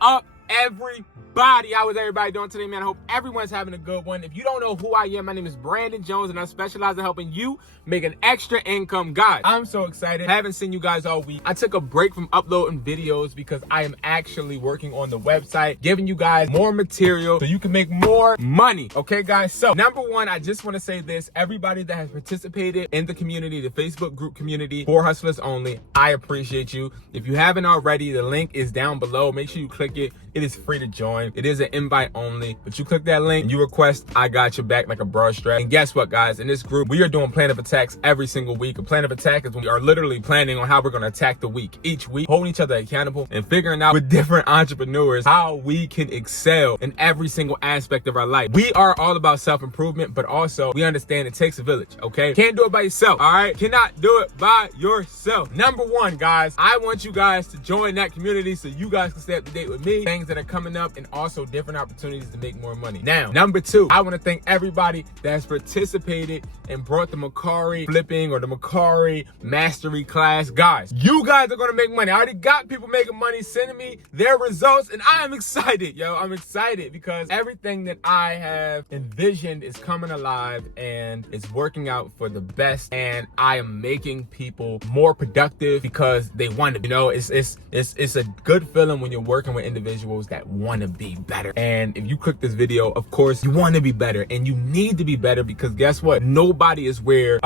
up, everybody? How is everybody doing today, man? I hope everyone's having a good one. If you don't know who I am, my name is Brandon Jones, and I specialize in helping you make an extra income. Guys, I'm so excited. I haven't seen you guys all week. I took a break from uploading videos because I am actually working on the website, giving you guys more material so you can make more money. Okay, guys? So, number one, I just want to say this. Everybody that has participated in the community, the Facebook group community for Hustlers Only, I appreciate you. If you haven't already, the link is down below. Make sure you click it. It is free to join. It is an invite only, but you click that link, you request, I got your back like a broad strap. And guess what, guys? In this group, we are doing plan of attacks every single week. A plan of attack is when we are literally planning on how we're going to attack the week. Each week, holding each other accountable and figuring out with different entrepreneurs how we can excel in every single aspect of our life. We are all about self-improvement, but also we understand it takes a village, okay? Can't do it by yourself, all right? Cannot do it by yourself. Number one, guys, I want you guys to join that community so you guys can stay up to date with me, things that are coming up, and also different opportunities to make more money. Now, number two, I want to thank everybody that has participated and brought the MERCARI flipping or the MERCARI mastery class. Guys, you guys are going to make money. I already got people making money sending me their results, and I am excited, yo. I'm excited because everything that I have envisioned is coming alive and it's working out for the best, and I am making people more productive because they want to. You know, it's a good feeling when you're working with individuals that want to be better. And if you click this video, of course, you want to be better and you need to be better, because guess what? Nobody is where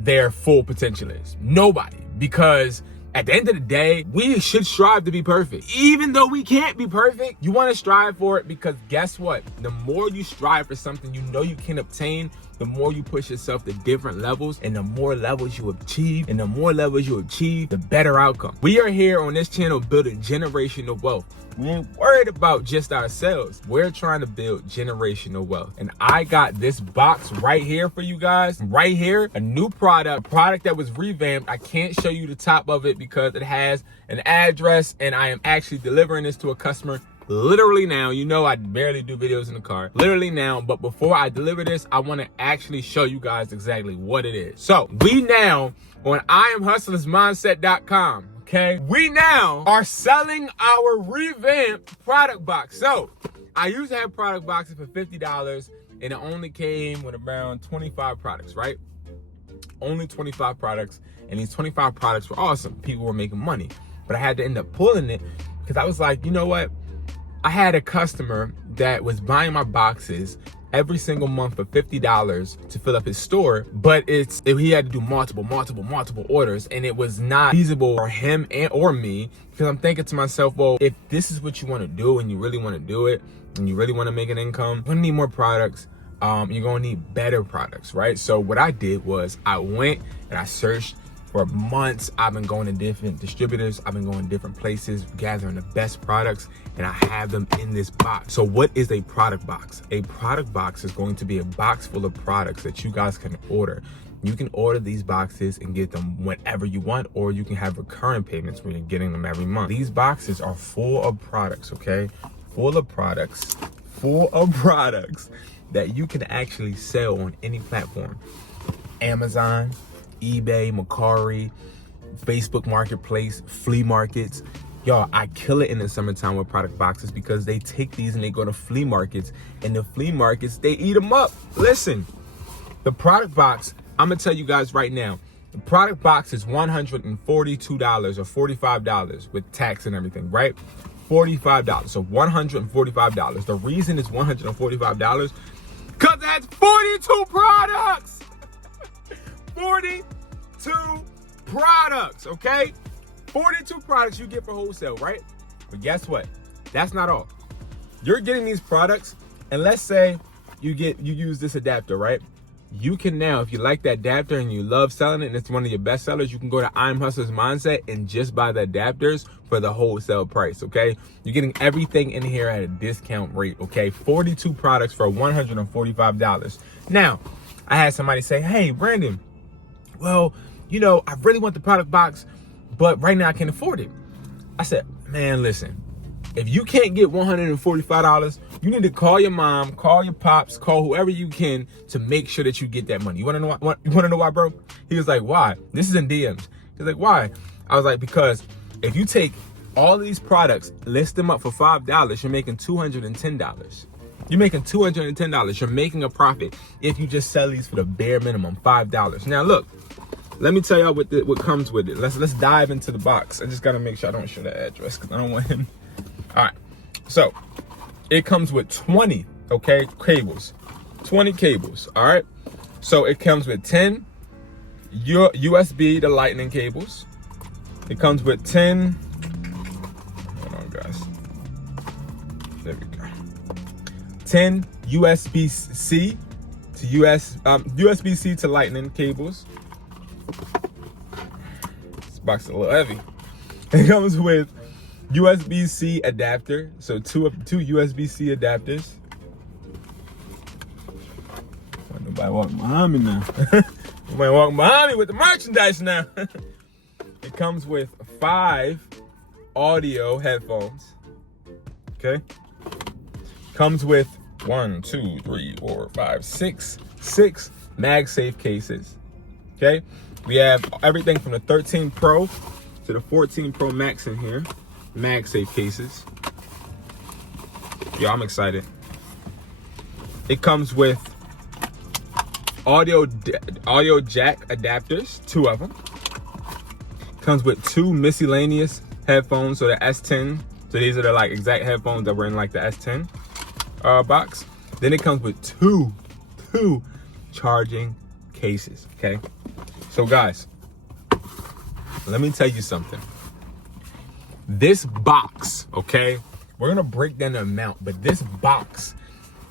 their full potential is. Nobody. Because at the end of the day, we should strive to be perfect. Even though we can't be perfect, you want to strive for it, because guess what? The more you strive for something you know you can obtain, the more you push yourself to different levels, and the more levels you achieve, and the more levels you achieve, the better outcome. We are here on this channel building generational wealth. We ain't worried about just ourselves. We're trying to build generational wealth. And I got this box right here for you guys. Right here, a new product, a product that was revamped. I can't show you the top of it because it has an address, and I am actually delivering this to a customer literally now. You know I barely do videos in the car. Literally now. But before I deliver this, I want to actually show you guys exactly what it is. So we now on IamHustlersMindset.com. Okay, we now are selling our revamped product box. So I used to have product boxes for $50, and it only came with around 25 products, right? Only 25 products, and these 25 products were awesome. People were making money, but I had to end up pulling it because I was like, you know what? I had a customer that was buying my boxes every single month for $50 to fill up his store, but he had to do multiple orders, and it was not feasible for him or me, because I'm thinking to myself, well, if this is what you want to do and you really want to do it and you really want to make an income, you're gonna need more products. You're gonna need better products, right? So what I did was I went and I searched. For months, I've been going to different distributors. I've been going to different places, gathering the best products, and I have them in this box. So what is a product box? A product box is going to be a box full of products that you guys can order. You can order these boxes and get them whenever you want, or you can have recurring payments where you're getting them every month. These boxes are full of products, okay? Full of products that you can actually sell on any platform. Amazon, eBay, MERCARI, Facebook Marketplace, flea markets. Y'all, I kill it in the summertime with product boxes because they take these and they go to flea markets, and the flea markets, they eat them up. Listen, the product box, I'm gonna tell you guys right now, the product box is $142 or $45 with tax and everything, right? $45, so $145. The reason it's $145, because it has 42 products. 42 products, okay? 42 products you get for wholesale, right? But guess what? That's not all. You're getting these products, and let's say you use this adapter, right? You can now, if you like that adapter and you love selling it and it's one of your best sellers, you can go to I'm Hustler's Mindset and just buy the adapters for the wholesale price, okay? You're getting everything in here at a discount rate, okay? 42 products for $145. Now, I had somebody say, hey, Brandon, well, you know, I really want the product box, but right now I can't afford it. I said, man, listen, if you can't get $145, you need to call your mom, call your pops, call whoever you can to make sure that you get that money. You want to know why? You want to know why, bro? He was like, why? This is in DMs. He's like, why? I was like, because if you take all these products, list them up for $5, you're making $210. You're making $210. You're making a profit if you just sell these for the bare minimum, $5. Now look, let me tell y'all what comes with it. Let's dive into the box. I just gotta make sure I don't show the address because I don't want him. All right, so it comes with 20, okay, cables, 20 cables. All right, so it comes with 10 USB to lightning cables. It comes with 10. Hold on, guys. There we go. 10 USB-C to USB-C to lightning cables. This box is a little heavy. It comes with USB-C adapter, so two USB-C adapters. Nobody walking behind me now. Nobody walking behind me with the merchandise now. It comes with 5 audio headphones. Okay. Comes with 1, 2, 3, 4, 5, 6 MagSafe cases. Okay. We have everything from the 13 Pro to the 14 Pro Max in here. MagSafe cases. Yo, I'm excited. It comes with audio jack adapters, 2 of them. Comes with 2 miscellaneous headphones, so the S10. So these are the like exact headphones that were in like the S10 box. Then it comes with two charging cases. Okay, so guys, let me tell you something. This box, okay, we're gonna break down the amount, but this box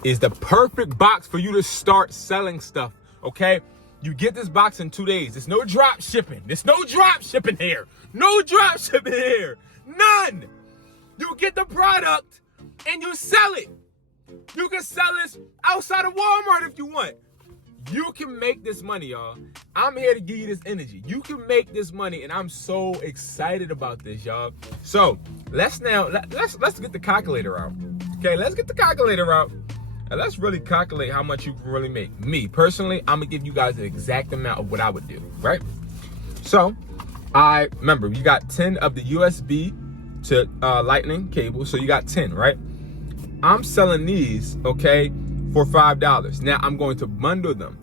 is the perfect box for you to start selling stuff. Okay, you get this box in 2 days. There's no drop shipping. There's no drop shipping here. No drop shipping here. None. You get the product and you sell it. You can sell this outside of Walmart if you want. You can make this money, y'all. I'm here to give you this energy. You can make this money, and I'm so excited about this, y'all. So let's get the calculator out. Okay, let's get the calculator out. And let's really calculate how much you can really make. Me, personally, I'm gonna give you guys the exact amount of what I would do, right? So, I remember, you got 10 of the USB to lightning cables, so you got 10, right? I'm selling these, okay, for $5. Now, I'm going to bundle them.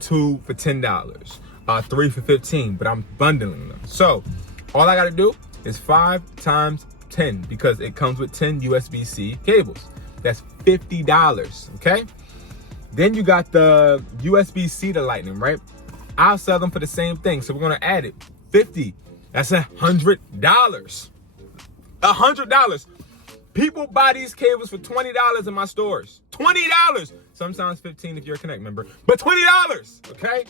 2 for $10, 3 for $15, but I'm bundling them. So, all I gotta do is 5 times 10, because it comes with 10 USB-C cables. That's $50, okay? Then you got the USB-C to lightning, right? I'll sell them for the same thing, so we're gonna add it. 50, that's $100. $100. People buy these cables for $20 in my stores. $20. Sometimes 15 if you're a Connect member, but $20, okay?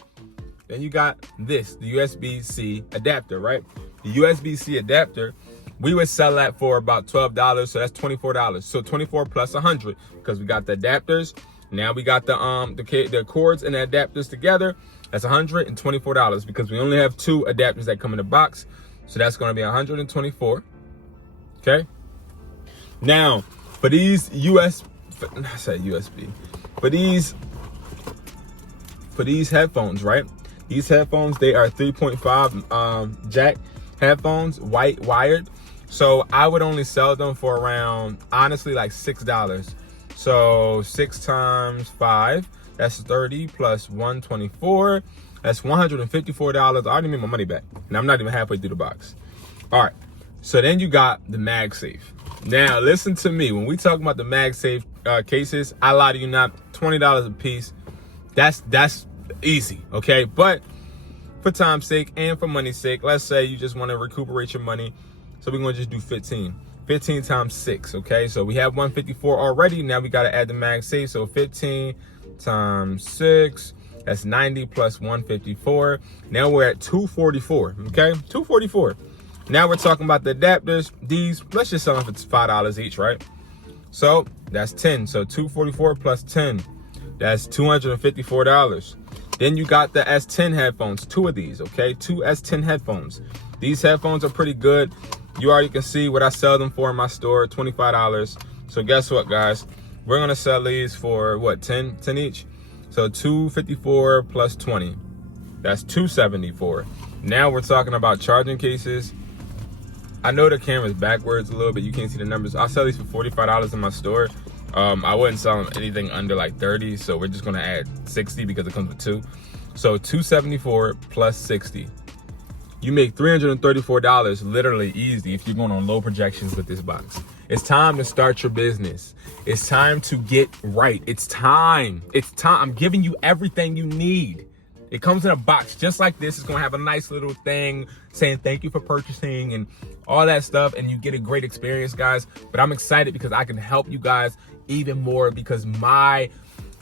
Then you got this, the USB-C adapter, right? The USB-C adapter, we would sell that for about $12, so that's $24. So 24 plus 100, because we got the adapters. Now we got the cords and the adapters together. That's $124, because we only have 2 adapters that come in the box. So that's going to be $124. Okay. Now for these for these headphones, right? These headphones, they are 3.5 jack headphones, wired. So I would only sell them for around, honestly, like $6. So 6 times 5, that's 30 plus 124. That's $154. I already made my money back, and I'm not even halfway through the box. All right. So then you got the MagSafe. Now listen to me. When we talk about the MagSafe cases, I lie to you not, $20 a piece. That's easy, okay? But for time's sake and for money's sake, let's say you just want to recuperate your money. So we're going to just do 15. 15 times 6, okay? So we have 154 already. Now we got to add the MagSafe. So 15 times 6, that's 90 plus 154. Now we're at 244, okay? 244. Now we're talking about the adapters. These, let's just sell them for $5 each, right? So that's 10. So 244 plus 10, that's $254. Then you got the S10 headphones, 2 of these, okay? 2 S10 headphones. These headphones are pretty good. You already can see what I sell them for in my store, $25. So guess what, guys? We're gonna sell these for what, 10 each? So 254 plus 20, that's 274. Now we're talking about charging cases. I know the camera's backwards a little bit. You can't see the numbers. I'll sell these for $45 in my store. I wouldn't sell them anything under like 30, so we're just gonna add 60 because it comes with 2. So $274 plus 60. You make $334 literally easy if you're going on low projections with this box. It's time to start your business. It's time to get right. It's time. It's time. I'm giving you everything you need. It comes in a box just like this. It's going to have a nice little thing saying thank you for purchasing and all that stuff. And you get a great experience, guys. But I'm excited because I can help you guys even more because my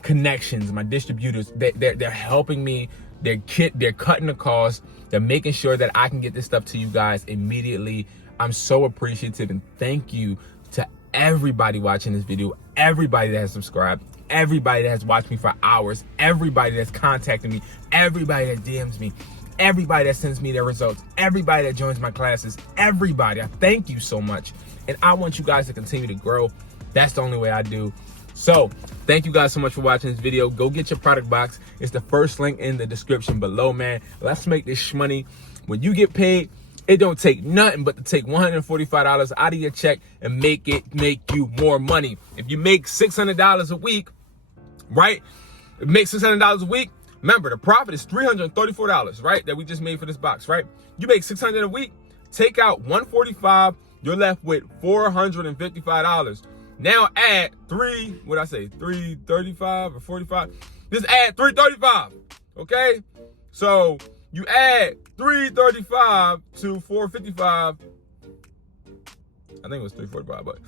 connections, my distributors, they're helping me. They're cutting the cost. They're making sure that I can get this stuff to you guys immediately. I'm so appreciative and thank you to everybody watching this video, everybody that has subscribed, everybody that has watched me for hours, everybody that's contacting me, everybody that DMs me, everybody that sends me their results, everybody that joins my classes, everybody. I thank you so much. And I want you guys to continue to grow. That's the only way I do. So thank you guys so much for watching this video. Go get your product box. It's the first link in the description below, man. Let's make this money. When you get paid, it don't take nothing but to take $145 out of your check and make you more money. If you make $600 a week, right? Make $600 a week. Remember, the profit is $334, right? That we just made for this box, right? You make $600 a week, take out $145, you're left with $455. Now add 335 or 45. Just add 335, okay? So you add 335 to 455. I think it was 345, but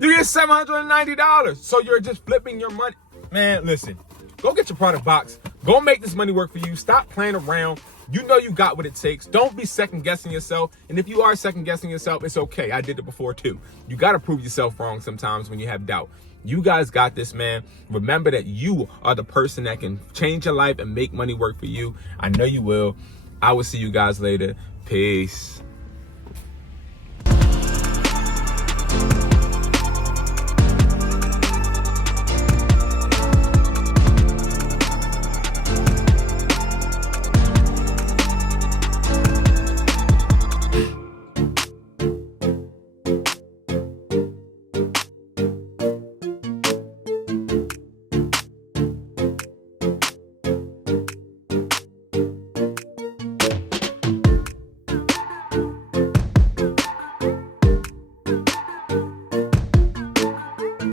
you get $790. So you're just flipping your money. Man, listen, go get your product box. Go make this money work for you. Stop playing around. You know you got what it takes. Don't be second guessing yourself. And if you are second guessing yourself, it's okay. I did it before too. You got to prove yourself wrong sometimes when you have doubt. You guys got this, man. Remember that you are the person that can change your life and make money work for you. I know you will. I will see you guys later. Peace.